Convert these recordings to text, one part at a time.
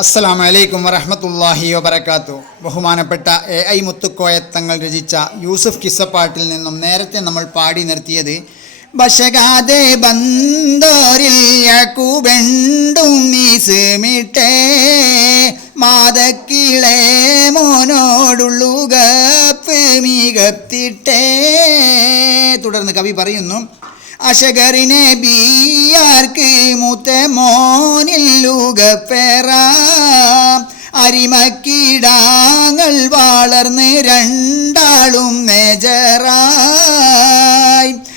അസ്സലാമു അലൈക്കും വറഹ്മത്തുള്ളാഹി വബറകാതുഹു. ബഹുമാനപ്പെട്ട AI മുത്തുക്കോയ തങ്ങൾ രചിച്ച യൂസുഫ് കിസ്സപ്പാട്ടിൽ നിന്നും നേരത്തെ നമ്മൾ പാടി നിർത്തിയത് ബശകാതെ ബന്ദോരിൽ യകൂബെണ്ടും നീസുമിട്ടേ മാതക്കിളെ മോനോടുള്ളുകപ്പ് മികത്തിട്ടേ. തുടർന്ന് കവി പറയുന്നു, അശഗറിനെ ബിയാർക്ക് മൂത്ത മോനില്ലുകപ്പേറ അരിമക്കിടാങ്ങൾ വളർന്ന് രണ്ടാളും മേജറായി.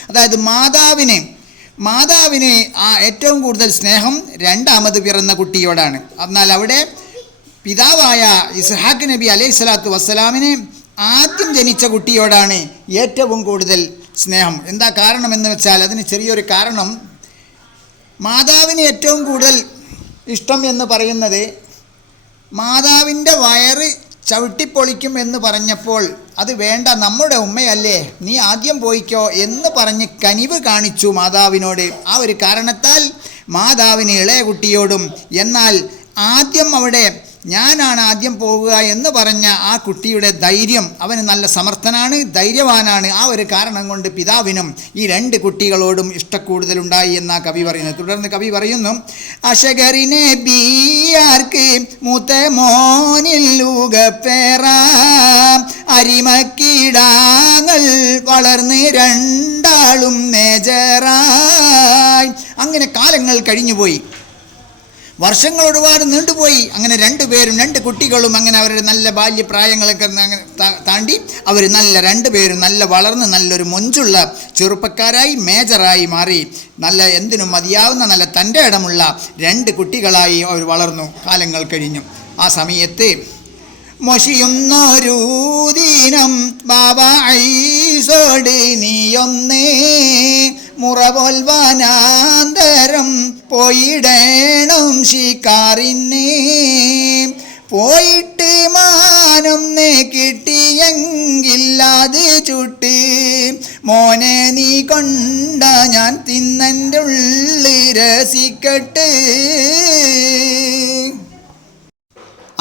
അതായത് മാതാവിന് ഏറ്റവും കൂടുതൽ സ്നേഹം രണ്ടാമത് പിറന്ന കുട്ടിയോടാണ്. എന്നാൽ അവിടെ പിതാവായ ഇസ്ഹാഖ് നബി അലൈഹി സ്വലാത്തു വസ്സലാമിന് ആദ്യം ജനിച്ച കുട്ടിയോടാണ് ഏറ്റവും കൂടുതൽ സ്നേഹം. എന്താ കാരണമെന്ന് വെച്ചാൽ അതിന് ചെറിയൊരു കാരണം. മാതാവിന് ഏറ്റവും കൂടുതൽ ഇഷ്ടം എന്ന് പറയുന്നത് മാതാവിൻ്റെ വയറ് ചവിട്ടിപ്പൊളിക്കും എന്ന് പറഞ്ഞപ്പോൾ അത് വേണ്ട, നമ്മുടെ ഉമ്മയല്ലേ, നീ ആദ്യം പോയിക്കോ എന്ന് പറഞ്ഞ് കനിവ് കാണിച്ചു മാതാവിനോട്. ആ ഒരു കാരണത്താൽ മാതാവിന് ഇളയ കുട്ടിയോടും, എന്നാൽ ആദ്യം അവിടെ ഞാനാണ് ആദ്യം പോവുക എന്ന് പറഞ്ഞ ആ കുട്ടിയുടെ ധൈര്യം, അവന് നല്ല സമർത്ഥനാണ്, ധൈര്യവാനാണ്. ആ ഒരു കാരണം കൊണ്ട് പിതാവിനും ഈ രണ്ട് കുട്ടികളോടും ഇഷ്ടക്കൂടുതലുണ്ടായി എന്നാ കവി പറയുന്നത്. തുടർന്ന് കവി പറയുന്നു, അശഗറിനെ ബിയാർക്ക് മൂത്ത മോനില്ലുകപ്പേറ അരിമക്കിടാങ്ങൾ വളർന്ന് രണ്ടാളും മേജറായി. അങ്ങനെ കാലങ്ങൾ കഴിഞ്ഞുപോയി, വർഷങ്ങൾ ഒരുപാട് നീണ്ടുപോയി. അങ്ങനെ രണ്ട് കുട്ടികളും അങ്ങനെ അവരുടെ നല്ല ബാല്യപ്രായങ്ങളൊക്കെ അങ്ങനെ താണ്ടി അവർ രണ്ടുപേരും നല്ല വളർന്ന് നല്ലൊരു മൊഞ്ചുള്ള ചെറുപ്പക്കാരായി മേജറായി മാറി. നല്ല എന്തിനും മതിയാവുന്ന നല്ല തൻ്റെ ഇടമുള്ള രണ്ട് കുട്ടികളായി അവർ വളർന്നു. കാലങ്ങൾ കഴിഞ്ഞു. ആ സമയത്ത് മൊഷിയുന്നൊരു ദിനം ബാബ ഐസോട് നീയൊന്നേ മുറപോൽവാനാന്തരം പോയിടേണം ശിക്കാറിന് പോയിട്ട് മാനൊന്ന് കിട്ടിയെങ്കിൽ അത് ചുട്ട് മോനെ നീ കൊണ്ട ഞാൻ തിന്നൻ്റെ ഉള്ളിൽ രസിക്കട്ട്.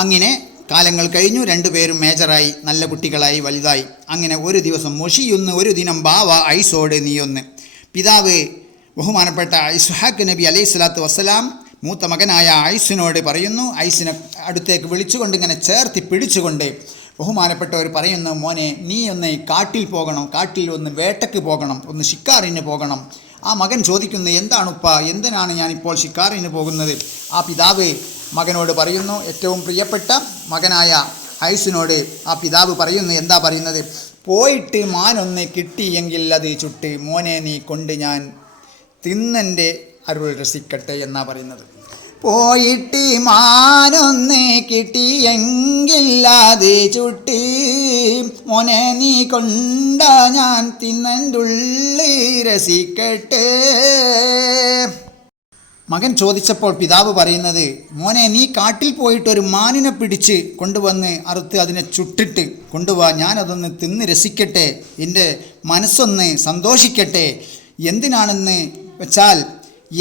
അങ്ങനെ കാലങ്ങൾ കഴിഞ്ഞു. രണ്ടുപേരും മേജറായി നല്ല കുട്ടികളായി വലുതായി. അങ്ങനെ ഒരു ദിവസം മൊഷിയൊന്ന് ഒരു ദിനം ബാവ ഐസോട് നീയൊന്ന്. പിതാവ് ബഹുമാനപ്പെട്ട ഇസ്ഹാഖ് നബി അലൈഹി സ്വലാത്തു വസ്സലാം മൂത്ത മകനായ ഐസിനോട് പറയുന്നു, ഐസിനെ അടുത്തേക്ക് വിളിച്ചുകൊണ്ട് ഇങ്ങനെ ചേർത്തി പിടിച്ചുകൊണ്ട് ബഹുമാനപ്പെട്ടവർ പറയുന്നു, മോനെ നീ ഒന്ന് കാട്ടിൽ പോകണം, കാട്ടിൽ ഒന്ന് വേട്ടയ്ക്ക് പോകണം, ഒന്ന് ഷിക്കാറിന് പോകണം. ആ മകൻ ചോദിക്കുന്നു, എന്താണുപ്പ, എന്തിനാണ് ഞാനിപ്പോൾ ഷിക്കാറിന് പോകുന്നത്? ആ പിതാവ് മകനോട് പറയുന്നു, ഏറ്റവും പ്രിയപ്പെട്ട മകനായ ഐസിനോട് ആ പിതാവ് പറയുന്നു, എന്താ പറയുന്നത്? പോയിട്ട് മാനൊന്ന് കിട്ടിയെങ്കിൽ അത് ചുട്ട് മോനെ നീ കൊണ്ട് ഞാൻ തിന്നൻ്റെ അരുൾ രസിക്കട്ടെ എന്നാ പറയുന്നത്. പോയിട്ട് മാനൊന്ന് കിട്ടിയെങ്കിൽ അത് ചുട്ട് മോനെ നീ കൊണ്ട ഞാൻ തിന്നൻ്റെ ഉള്ളിൽ രസിക്കട്ടെ. മകൻ ചോദിച്ചപ്പോൾ പിതാവ് പറയുന്നത്, മോനെ നീ കാട്ടിൽ പോയിട്ട് ഒരു മാനിനെ പിടിച്ച് കൊണ്ടുവന്ന് അറുത്ത് അതിനെ ചുട്ടിട്ട് കൊണ്ടുപോവാ, ഞാനതൊന്ന് തിന്ന് രസിക്കട്ടെ, എൻ്റെ മനസ്സൊന്ന് സന്തോഷിക്കട്ടെ. എന്തിനാണെന്ന് വെച്ചാൽ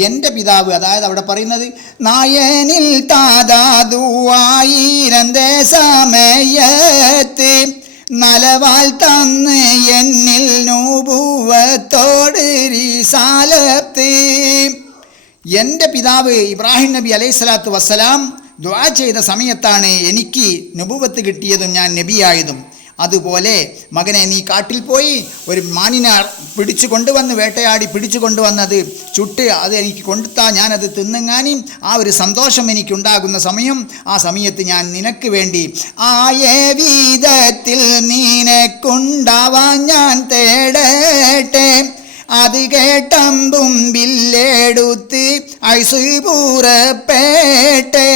എൻ്റെ പിതാവ്, അതായത് അവിടെ പറയുന്നത്, നായനിൽ താതാതുവായിരന്തേ സമയത്ത് നലവാൽ തന്ന് എന്നിൽ നൂബുവത്തോട് റിസാലത്ത്. എൻ്റെ പിതാവ് ഇബ്രാഹിം നബി അലൈഹി സ്വലാത്തു വസ്സലാം ദുആ ചെയ്ത സമയത്താണ് എനിക്ക് നബുവത്ത് കിട്ടിയതും ഞാൻ നബിയായതും. അതുപോലെ മകനെ നീ കാട്ടിൽ പോയി ഒരു മാനിനെ പിടിച്ചു കൊണ്ടുവന്ന് വേട്ടയാടി പിടിച്ചു കൊണ്ടുവന്നത് ചുട്ട് അത് എനിക്ക് കൊണ്ടുത്താ ഞാനത് തിന്നുങ്ങാനും ആ ഒരു സന്തോഷം എനിക്കുണ്ടാകുന്ന സമയം, ആ സമയത്ത് ഞാൻ നിനക്ക് വേണ്ടി ആയ വിധത്തിൽ നിനക്കുണ്ടാവാൻ ഞാൻ തേടട്ടെ. അത് കേട്ടമ്പും ബില്ലെടുത്ത് ഐസ് പൂറപ്പെട്ടേ.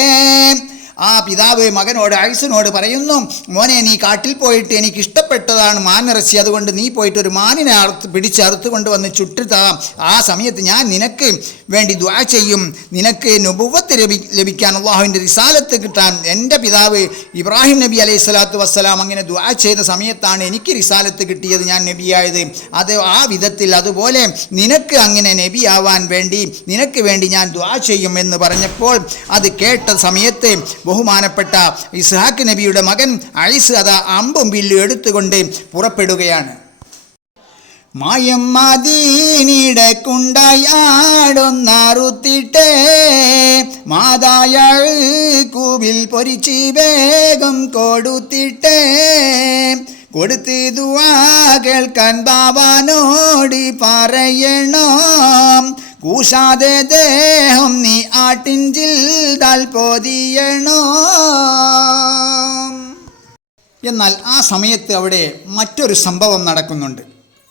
ആ പിതാവ് മകനോട് ഐസിനോട് പറയുന്നു, മോനെ നീ കാട്ടിൽ പോയിട്ട് എനിക്ക് ഇഷ്ടപ്പെട്ടതാണ് മാനിറച്ചി, അതുകൊണ്ട് നീ പോയിട്ട് ഒരു മാനിനെ പിടിച്ചറുത്ത് കൊണ്ടുവന്ന് ചുട്ടുതാം. ആ സമയത്ത് ഞാൻ നിനക്ക് വേണ്ടി ദുആ ചെയ്യും, നിനക്ക് നുബുവത്ത് ലഭിക്കാൻ, അള്ളാഹുവിൻ്റെ റിസാലത്ത് കിട്ടാൻ. എൻ്റെ പിതാവ് ഇബ്രാഹിം നബി അലൈഹി സ്വലാത്തു വസ്സലാം അങ്ങനെ ദുആ ചെയ്ത സമയത്താണ് എനിക്ക് റിസാലത്ത് കിട്ടിയത്, ഞാൻ നബിയായത്. അത് ആ വിധത്തിൽ അതുപോലെ നിനക്ക് അങ്ങനെ നബിയാവാൻ വേണ്ടി നിനക്ക് വേണ്ടി ഞാൻ ദുആ ചെയ്യും എന്ന് പറഞ്ഞപ്പോൾ അത് കേട്ട സമയത്ത് ബഹുമാനപ്പെട്ട ഇസ്ഹാഖ് നബിയുടെ മകൻ ഐസ് അതാ അമ്പും വില്ലും എടുത്തുകൊണ്ട് പുറപ്പെടുകയാണ്. മായം മദീനിടക്കുണ്ടായാടൊന്നറുത്തിട്ടേ മാതായാൾ കൂവിൽ പൊരിച്ച് വേഗം കൊടുത്തിട്ടേ കൊടുത്ത് ദുആ കേൾക്കാൻ ബാബാനോട് പറയണം, കൂശാതെ ദേഹം നീ ആട്ടിഞ്ചിൽ പൊതിയണം. എന്നാൽ ആ സമയത്ത് അവിടെ മറ്റൊരു സംഭവം നടക്കുന്നുണ്ട്.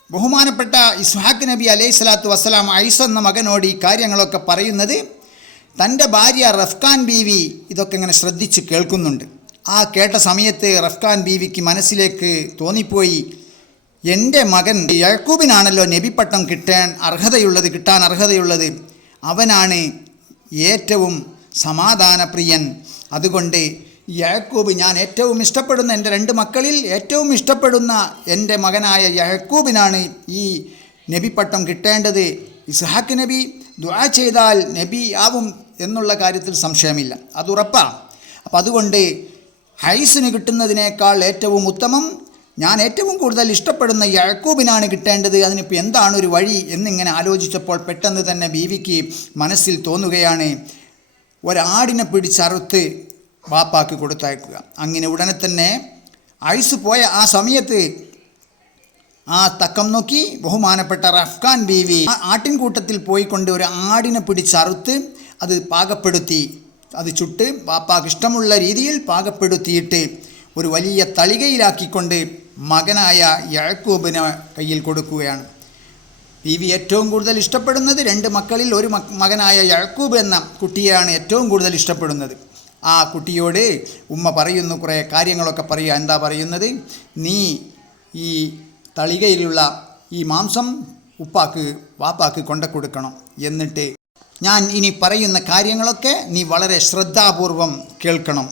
ബഹുമാനപ്പെട്ട ഇസ്ഹാഖ് നബി അലൈഹി സ്വലാത്തു വസ്സലാം ഐസ് എന്ന മകനോട് ഈ കാര്യങ്ങളൊക്കെ പറയുന്നത് തൻ്റെ ഭാര്യ റഫ്കാൻ ബീവി ഇതൊക്കെ ഇങ്ങനെ ശ്രദ്ധിച്ച് കേൾക്കുന്നുണ്ട്. ആ കേട്ട സമയത്ത് റഫ്കാൻ ബീവിക്ക് മനസ്സിലേക്ക് തോന്നിപ്പോയി, എൻ്റെ മകൻ യാക്കൂബിനാണല്ലോ നബിപ്പട്ടം കിട്ടാൻ അർഹതയുള്ളത്, അവനാണ് ഏറ്റവും സമാധാനപ്രിയൻ. അതുകൊണ്ട് യാക്കൂബ്, ഞാൻ ഏറ്റവും ഇഷ്ടപ്പെടുന്ന എൻ്റെ 2 മക്കളിൽ ഏറ്റവും ഇഷ്ടപ്പെടുന്ന എൻ്റെ മകനായ യാക്കൂബിനാണ് ഈ നബിപ്പട്ടം കിട്ടേണ്ടത്. ഇസ്ഹാഖ് നബി ദുആ ചെയ്താൽ നബി ആവും എന്നുള്ള കാര്യത്തിൽ സംശയമില്ല, അതുറപ്പാണ്. അപ്പം അതുകൊണ്ട് ഹൈസിന് കിട്ടുന്നതിനേക്കാൾ ഏറ്റവും ഉത്തമം, ഞാൻ ഏറ്റവും കൂടുതൽ ഇഷ്ടപ്പെടുന്ന യാക്കൂബിനാണ് കിട്ടേണ്ടത്, അതിനിപ്പോൾ എന്താണ് ഒരു വഴി എന്നിങ്ങനെ ആലോചിച്ചപ്പോൾ പെട്ടെന്ന് തന്നെ ബീവിക്ക് മനസ്സിൽ തോന്നുകയാണ്, ഒരാടിനെ പിടിച്ചറുത്ത് ബാപ്പാക്ക് കൊടുത്തയക്കുക. അങ്ങനെ ഉടനെ തന്നെ ഐസ് പോയ ആ സമയത്ത് ആ തക്കം നോക്കി ബഹുമാനപ്പെട്ട റഫ്കാൻ ബീവി ആ ആട്ടിൻകൂട്ടത്തിൽ പോയിക്കൊണ്ട് ഒരു ആടിനെ പിടിച്ചറുത്ത് അത് പാകപ്പെടുത്തി, അത് ചുട്ട് ബാപ്പാക്ക് ഇഷ്ടമുള്ള രീതിയിൽ പാകപ്പെടുത്തിയിട്ട് ഒരു വലിയ തളികയിലാക്കിക്കൊണ്ട് മകനായ യാക്കൂബിന് കയ്യിൽ കൊടുക്കുകയാണ്. ബീവി ഏറ്റവും കൂടുതൽ ഇഷ്ടപ്പെടുന്നത് 2 മക്കളിൽ ഒരു മകനായ യാക്കൂബ് എന്ന കുട്ടിയെയാണ് ഏറ്റവും കൂടുതൽ ഇഷ്ടപ്പെടുന്നത്. ആ കുട്ടിയോട് ഉമ്മ പറയുന്നു, കുറേ കാര്യങ്ങളൊക്കെ പറയുക. എന്താ പറയുന്നത്? നീ ഈ തളികയിലുള്ള ഈ മാംസം വാപ്പാക്ക് കൊണ്ടു കൊടുക്കണം. എന്നിട്ട് ഞാൻ ഇനി പറയുന്ന കാര്യങ്ങളൊക്കെ നീ വളരെ ശ്രദ്ധാപൂർവം കേൾക്കണം.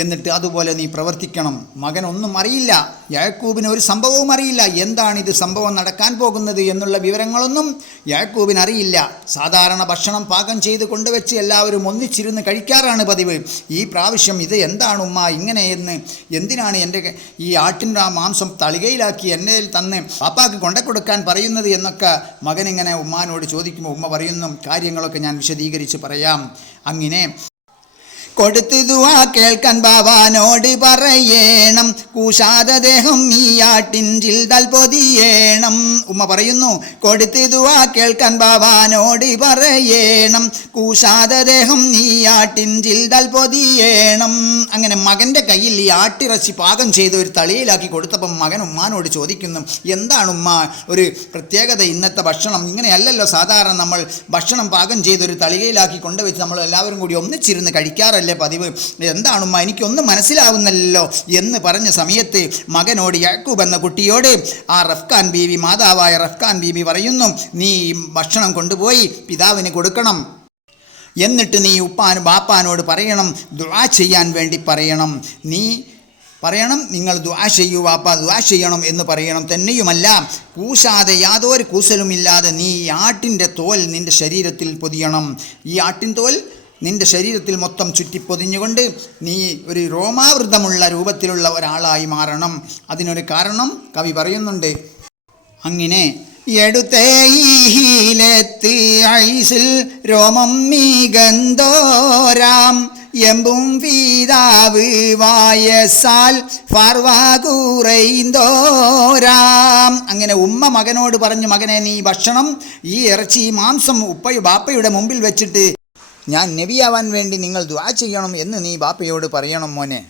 എന്നിട്ട് അതുപോലെ നീ പ്രവർത്തിക്കണം. മകനൊന്നും അറിയില്ല, യാക്കൂബിന് ഒരു സംഭവവും അറിയില്ല. എന്താണിത് സംഭവം നടക്കാൻ പോകുന്നത് എന്നുള്ള വിവരങ്ങളൊന്നും യാക്കൂബിന് അറിയില്ല. സാധാരണ ഭക്ഷണം പാകം ചെയ്ത് കൊണ്ടുവച്ച് എല്ലാവരും ഒന്നിച്ചിരുന്ന് കഴിക്കാറാണ് പതിവ്. ഈ പ്രാവശ്യം ഇത് എന്താണ് ഉമ്മ ഇങ്ങനെയെന്ന്, എന്തിനാണ് എൻ്റെ ഈ ആട്ടിൻ്റെ മാംസം തളികയിലാക്കി എന്നെ തന്ന് പാപ്പാക്ക് കൊണ്ടുകൊടുക്കാൻ പറയുന്നത് എന്നൊക്കെ മകനിങ്ങനെ ഉമ്മാനോട് ചോദിക്കുമ്പോൾ ഉമ്മ പറയുന്നു, കാര്യങ്ങളൊക്കെ ഞാൻ വിശദീകരിച്ച് പറയാം. അങ്ങനെ കൊടുത്ത് ദുആ കേൾക്കാൻ ബാബാനോട് പറയണം, കൂശാതെ ദേഹം ഈ ആട്ടിഞ്ചിൽ പൊതിയണം. ഉമ്മ പറയുന്നു, കൊടുത്ത് ദുആ കേൾക്കാൻ ബാബാനോട് പറയണം, കൂശാതെ ദേഹം ഈ ആട്ടിഞ്ചിൽ പൊതിയണം. അങ്ങനെ മകൻ്റെ കയ്യിൽ ഈ ആട്ടിറച്ചി പാകം ചെയ്ത് ഒരു തളിയിലാക്കി കൊടുത്തപ്പം മകൻ ഉമ്മാനോട് ചോദിക്കുന്നു, എന്താണ് ഉമ്മ ഒരു പ്രത്യേകത, ഇന്നത്തെ ഭക്ഷണം ഇങ്ങനെയല്ലല്ലോ സാധാരണ നമ്മൾ ഭക്ഷണം പാകം ചെയ്തൊരു തളികയിലാക്കി കൊണ്ടുവച്ച് നമ്മൾ എല്ലാവരും കൂടി ഒന്നിച്ചിരുന്ന് കഴിക്കാറല്ലേ പതിവ്, എന്താണുമ്മ എനിക്കൊന്നും മനസ്സിലാവുന്നല്ലോ എന്ന് പറഞ്ഞ സമയത്ത് മകനോട് യാക്കൂബ് എന്ന കുട്ടിയോട് ആ റഫ്കാൻ ബീവി, മാതാവായ റഫ്കാൻ ബീവി പറയുന്നു, നീ ഭക്ഷണം കൊണ്ടുപോയി പിതാവിന് കൊടുക്കണം. എന്നിട്ട് നീ ബാപ്പാനോട് പറയണം, ദുആ ചെയ്യാൻ വേണ്ടി പറയണം. നീ പറയണം, നിങ്ങൾ ദുആ ചെയ്യൂ വാപ്പ, ദുആ ചെയ്യണം എന്ന് പറയണം. തന്നെയുമല്ല, കൂശാതെ യാതൊരു കൂസലുമില്ലാതെ നീ ഈ ആട്ടിൻ്റെ തോൽ നിൻ്റെ ശരീരത്തിൽ പൊതിയണം. ഈ ആട്ടിൻ തോൽ നിൻ്റെ ശരീരത്തിൽ മൊത്തം ചുറ്റിപ്പൊതിഞ്ഞുകൊണ്ട് നീ ഒരു രോമാവൃതമുള്ള രൂപത്തിലുള്ള ഒരാളായി മാറണം. അതിനൊരു കാരണം കവി പറയുന്നുണ്ട്. അങ്ങനെ എടുത്തേയിലെത്ത് ഐസിൽ രോമം മികന്തോരാം എമ്പും വീതാവ് വായസാൽ ഫാർവാകൂറൈന്തോരാം. അങ്ങനെ ഉമ്മ മകനോട് പറഞ്ഞു, മകനെ നീ ഭക്ഷണം ഈ ഇറച്ചി മാംസം ബാപ്പയുടെ മുമ്പിൽ വെച്ചിട്ട് ഞാൻ നബിയാവാൻ വേണ്ടി നിങ്ങൾ ദുആ ചെയ്യണം എന്ന് നീ ബാപ്പയോട് പറയണം മോനെ.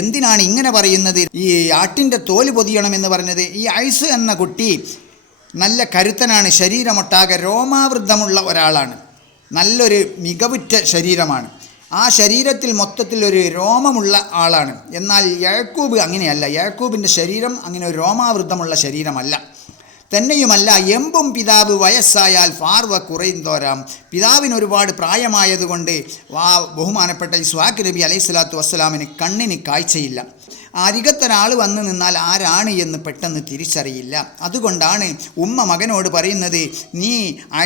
എന്തിനാണ് ഇങ്ങനെ പറയുന്നത്? ഈ ആട്ടിൻ്റെ തോല് പൊതിയണം എന്ന് പറഞ്ഞത്, ഈ ഐസ് എന്ന കുട്ടി നല്ല കരുത്തനാണ്, ശരീരമൊട്ടാകെ രോമാവൃതമുള്ള ഒരാളാണ്, നല്ലൊരു മികവുറ്റ ശരീരമാണ്. ആ ശരീരത്തിൽ മൊത്തത്തിൽ ഒരു രോമമുള്ള ആളാണ്. എന്നാൽ യാക്കൂബ് അങ്ങനെയല്ല. യാക്കൂബിൻ്റെ ശരീരം അങ്ങനെ ഒരു രോമാവൃതമുള്ള ശരീരമല്ല. തന്നെയുമല്ല, എമ്പും പിതാവ് വയസ്സായാൽ ഫാർവ കുറയുന്തോരാം. പിതാവിന് ഒരുപാട് പ്രായമായതുകൊണ്ട് ബഹുമാനപ്പെട്ട ഇസ്ഹാഖ് നബി അലൈഹി സ്വലാത്തു വസ്സലാമിന് കണ്ണിന് കാഴ്ചയില്ല. അരികത്തൊരാൾ വന്നു നിന്നാൽ ആരാണ് എന്ന് പെട്ടെന്ന് തിരിച്ചറിയില്ല. അതുകൊണ്ടാണ് ഉമ്മ മകനോട് പറയുന്നത്, നീ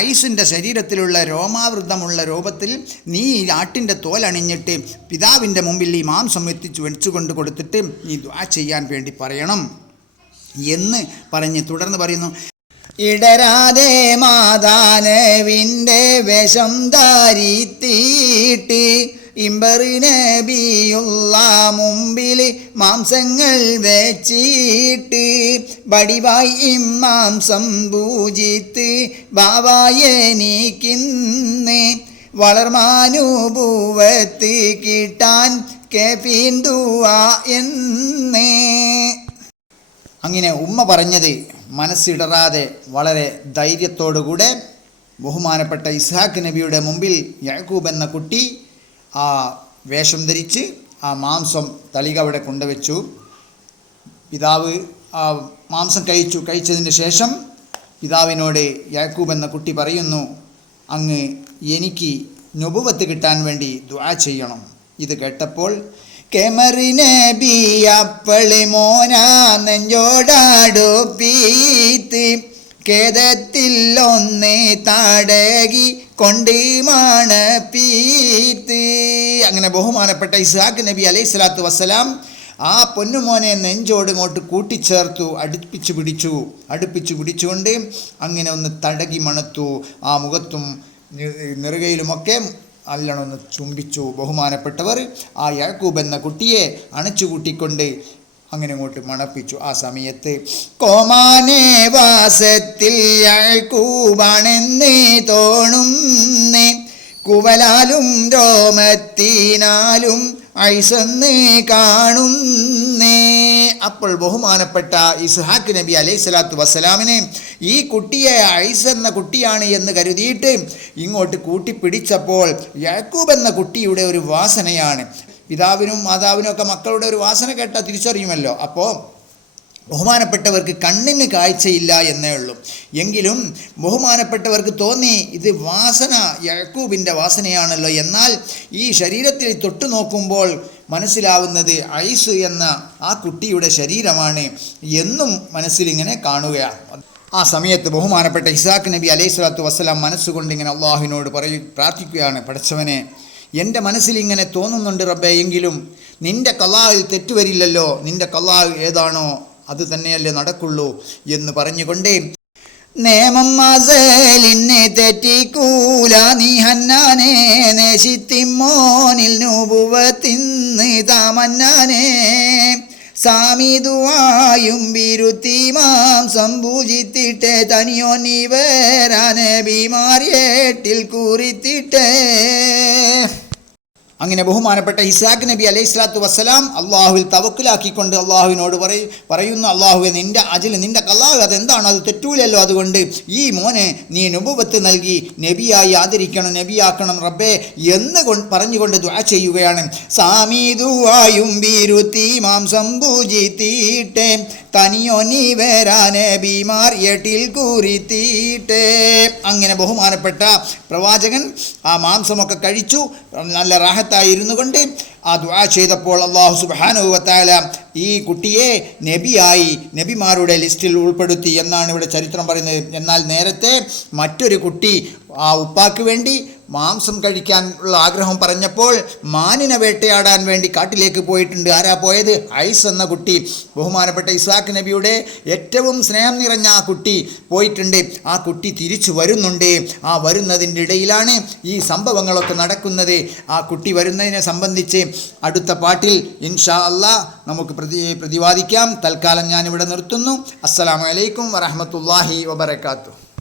ഐസിൻ്റെ ശരീരത്തിലുള്ള രോമാവൃതമുള്ള രൂപത്തിൽ നീ ആട്ടിൻ്റെ തോലണിഞ്ഞിട്ട് പിതാവിൻ്റെ മുമ്പിൽ ഈ മാംസം വെച്ചുകൊണ്ട് കൊടുത്തിട്ട് നീ ദുആ ചെയ്യാൻ വേണ്ടി പറയണം എന്ന് പറഞ്ഞ് തുടർന്ന് പറയുന്നു, ഇടരാതെ മാതാനവിൻ്റെ വേഷം ധാരിത്തീട്ട് ഇമ്പറിനബിയുള്ള മുമ്പിൽ മാംസങ്ങൾ വെച്ചിട്ട് ബടിവായി ഇമ്മാംസം പൂജിത്ത് ബാവായെ നീക്കിന്ന് വളർമാനുഭൂവത്ത് കിട്ടാൻ കേഫീൻ ദുആ എന്ന്. അങ്ങനെ ഉമ്മ പറഞ്ഞത് മനസ്സിടറാതെ വളരെ ധൈര്യത്തോടുകൂടെ ബഹുമാനപ്പെട്ട ഇസ്ഹാഖ് നബിയുടെ മുമ്പിൽ യാക്കൂബ് എന്ന കുട്ടി ആ വേഷം ധരിച്ച് ആ മാംസം തളിക അവിടെ കൊണ്ടുവച്ചു. പിതാവ് ആ മാംസം കഴിച്ചതിന് ശേഷം പിതാവിനോട് യാക്കൂബ് എന്ന കുട്ടി പറയുന്നു, അങ്ങ് എനിക്ക് നുബുവത്ത് കിട്ടാൻ വേണ്ടി ദുആ ചെയ്യണം. ഇത് കേട്ടപ്പോൾ കെമറിനബി അപ്പളി മോനാ നെഞ്ചോടാടുപ്പീത്ത് കേദത്തിൽ ഒന്ന് താടകി കൊണ്ട് മണപ്പീത്ത്. അങ്ങനെ ബഹുമാനപ്പെട്ട ഇസ്ഹാഖ് നബി അലൈഹി സ്വലാത്തു വസ്സലാം ആ പൊന്നുമോനെ നെഞ്ചോട് ഇങ്ങോട്ട് കൂട്ടിച്ചേർത്തു, അടുപ്പിച്ചു പിടിച്ചുകൊണ്ട് അങ്ങനെ ഒന്ന് തടകി മണത്തു. ആ മുഖത്തും നെറുകയിലുമൊക്കെ നല്ലോണം ചുംബിച്ചു. ബഹുമാനപ്പെട്ടവർ ആ യാക്കൂബ് എന്ന കുട്ടിയെ അണച്ചുകൂട്ടിക്കൊണ്ട് അങ്ങനെ അങ്ങോട്ട് മണപ്പിച്ചു. ആ സമയത്ത് കോമാനെ വാസത്തിൽ യാക്കൂബാണെന്ന് തോന്നുന്നേ, കുവലാലും രോമത്തിനാലും ഐസെന്ന് കാണുന്നേ. അപ്പോൾ ബഹുമാനപ്പെട്ട ഇസ്ഹാഖ് നബി അലൈഹി സ്വലാത്തു വസ്സലാമിനെ ഈ കുട്ടിയെ ഐസ് എന്ന കുട്ടിയാണ് എന്ന് കരുതിയിട്ട് ഇങ്ങോട്ട് കൂട്ടിപ്പിടിച്ചപ്പോൾ യാക്കൂബ് എന്ന കുട്ടിയുടെ ഒരു വാസനയാണ്. പിതാവിനും മാതാവിനും ഒക്കെ മക്കളുടെ ഒരു വാസന കേട്ടാൽ തിരിച്ചറിയുമല്ലോ. അപ്പോൾ ബഹുമാനപ്പെട്ടവർക്ക് കണ്ണിന് കാഴ്ചയില്ല എന്നേ ഉള്ളൂ. എങ്കിലും ബഹുമാനപ്പെട്ടവർക്ക് തോന്നി ഇത് വാസന യാക്കൂബിൻ്റെ വാസനയാണല്ലോ. എന്നാൽ ഈ ശരീരത്തിൽ തൊട്ടു നോക്കുമ്പോൾ മനസ്സിലാവുന്നത് ഐസ് എന്ന ആ കുട്ടിയുടെ ശരീരമാണ് എന്നും മനസ്സിലിങ്ങനെ കാണുകയാണ്. ആ സമയത്ത് ബഹുമാനപ്പെട്ട ഇസ്ഹാഖ് നബി അലൈഹി സ്വലാത്തു വസ്സലാം മനസ്സുകൊണ്ട് ഇങ്ങനെ അള്ളാഹുവിനോട് പ്രാർത്ഥിക്കുകയാണ്, പടച്ചവനെ, എൻ്റെ മനസ്സിലിങ്ങനെ തോന്നുന്നുണ്ട് റബ്ബേ, എങ്കിലും നിൻ്റെ ഖളായിൽ തെറ്റുവരില്ലല്ലോ, നിൻ്റെ ഖളാ ഏതാണോ അത് തന്നെയല്ലേ നടക്കുള്ളൂ എന്ന് പറഞ്ഞുകൊണ്ട് നേമം മസലിനെ തെറ്റിക്കൂല നീ ഹന്നാനെ നേശിത്തിമോനിൽ നൂബുവത്തിന്ന് താമന്നാനെ സാമിതുവായും ബിരുത്തി മാംസം പൂജിത്തിട്ടെ തനിയോ നീ വേരാനെ ബിമാരിയേട്ടിൽ കൂറിത്തിട്ടേ. അങ്ങനെ ബഹുമാനപ്പെട്ട ഇസ്ഹാഖ് നബി അലൈഹി സ്വലാത്തു വസ്സലാം അള്ളാഹുവിൽ തവക്കുലാക്കിക്കൊണ്ട് അള്ളാഹുവിനോട് പറയുന്നു, അള്ളാഹുവെ, നിൻ്റെ അജിൽ, നിൻ്റെ ഖളാ അതെന്താണ്, അത് തെറ്റൂലല്ലോ, അതുകൊണ്ട് ഈ മോനെ നീ നുബുവത്ത് നൽകി നബിയായി ആദരിക്കണം, നബിയാക്കണം റബ്ബേ എന്ന് പറഞ്ഞുകൊണ്ട് ദുആ ചെയ്യുകയാണ്. സാമീതുവായും ബിരുത്തി മാംസം പൂജിത്തീട്ടെ തനിയോ നീ വരാനെ ബീമാർ എട്ടിൽ കൂറിത്തീട്ടെ. അങ്ങനെ ബഹുമാനപ്പെട്ട പ്രവാചകൻ ആ മാംസമൊക്കെ കഴിച്ചു നല്ല റാഹത്തായിരുന്നു കൊണ്ട് ആ ദുആ ചെയ്തപ്പോൾ അല്ലാഹു സുബ്ഹാനഹു വ തആല ഈ കുട്ടിയെ നബിയായി നബിമാരുടെ ലിസ്റ്റിൽ ഉൾപ്പെടുത്തി എന്നാണ് ഇവിടെ ചരിത്രം പറയുന്നത്. എന്നാൽ നേരത്തെ മറ്റൊരു കുട്ടി ആ ഉപ്പാക്ക് വേണ്ടി മാംസം കഴിക്കാൻ ഉള്ള ആഗ്രഹം പറഞ്ഞപ്പോൾ മാനിനെ വേട്ടയാടാൻ വേണ്ടി കാട്ടിലേക്ക് പോയിട്ടുണ്ട്. ആരാ പോയത്? ഐസ് എന്ന കുട്ടി. ബഹുമാനപ്പെട്ട ഇസ്ഹാഖ് നബിയുടെ ഏറ്റവും സ്നേഹം നിറഞ്ഞ ആ കുട്ടി പോയിട്ടുണ്ട്. ആ കുട്ടി തിരിച്ചു വരുന്നുണ്ട്. ആ വരുന്നതിൻ്റെ ഇടയിലാണ് ഈ സംഭവങ്ങളൊക്കെ നടക്കുന്നത്. ആ കുട്ടി വരുന്നതിനെ സംബന്ധിച്ച് അടുത്ത പാട്ടിൽ ഇൻഷാ അല്ലാഹ് നമുക്ക് പ്രതിപാദിക്കാം. തൽക്കാലം ഞാനിവിടെ നിർത്തുന്നു. അസ്സലാമു അലൈക്കും വറഹ്മത്തുള്ളാഹി വബറകാതുഹു.